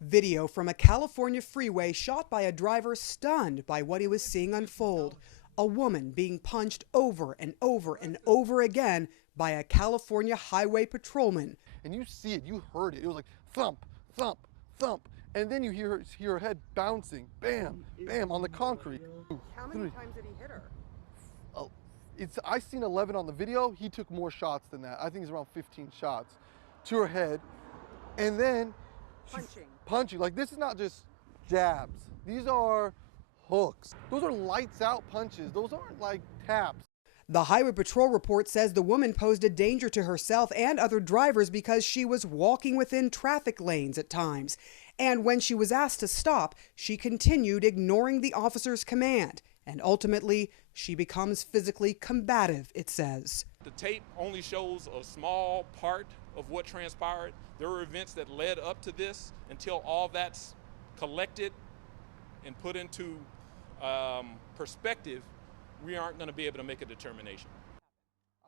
Video from a California freeway shot by a driver stunned by what he was seeing unfold. A woman being punched over and over and over again by a California highway patrolman. And you see it, you heard it. It was like thump, thump, thump. And then you hear her head bouncing, bam, bam, on the concrete. How many times did he hit her? I seen 11 on the video. He took more shots than that. I think it's around 15 shots to her head. And then punching. Like, this is not just jabs. These are hooks. Those are lights out punches. Those aren't like taps. The highway patrol report says the woman posed a danger to herself and other drivers because she was walking within traffic lanes at times. And when she was asked to stop, she continued ignoring the officer's command. And ultimately, she becomes physically combative, it says. The tape only shows a small part of what transpired. There were events that led up to this. Until all that's collected and put into perspective, we aren't going to be able to make a determination.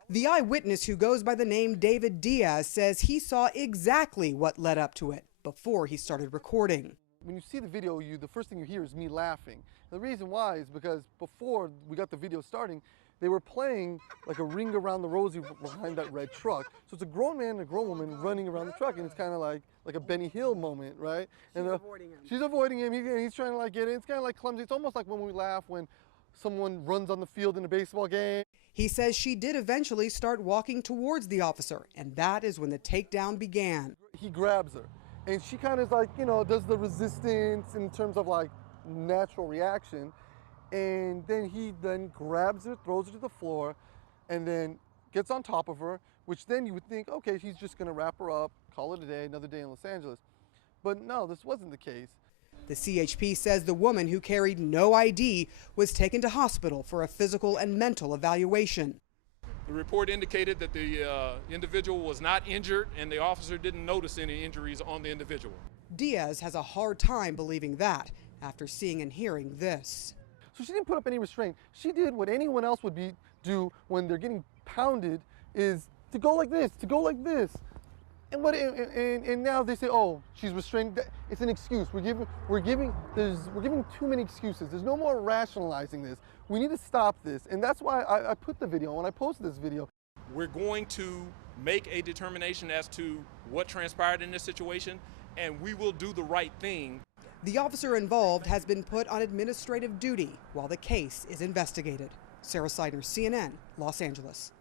The eyewitness, who goes by the name David Diaz, says he saw exactly what led up to it before he started recording. When you see the video, the first thing you hear is me laughing. The reason why is because before we got the video starting, they were playing like a Ring Around the Rosie behind that red truck. So it's a grown man and a grown woman running around the truck, and it's kind of like a Benny Hill moment, right? She's avoiding him. He's trying to like get in. It's kind of like clumsy. It's almost like when we laugh when someone runs on the field in a baseball game. He says she did eventually start walking towards the officer, and that is when the takedown began. He grabs her, and she kind of like, does the resistance in terms of like natural reaction. And then he grabs her, throws her to the floor, and then gets on top of her, which then you would think, okay, he's just going to wrap her up, call it a day, another day in Los Angeles. But no, this wasn't the case. The CHP says the woman, who carried no ID, was taken to hospital for a physical and mental evaluation. The report indicated that the individual was not injured, and the officer didn't notice any injuries on the individual. Diaz has a hard time believing that after seeing and hearing this. So she didn't put up any restraint. She did what anyone else would do when they're getting pounded, is to go like this, And now they say, oh, she's restrained. It's an excuse. We're giving too many excuses. There's no more rationalizing this. We need to stop this. And that's why I put the video, when I posted this video. We're going to make a determination as to what transpired in this situation, and we will do the right thing. The officer involved has been put on administrative duty while the case is investigated. Sarah Seidner, CNN, Los Angeles.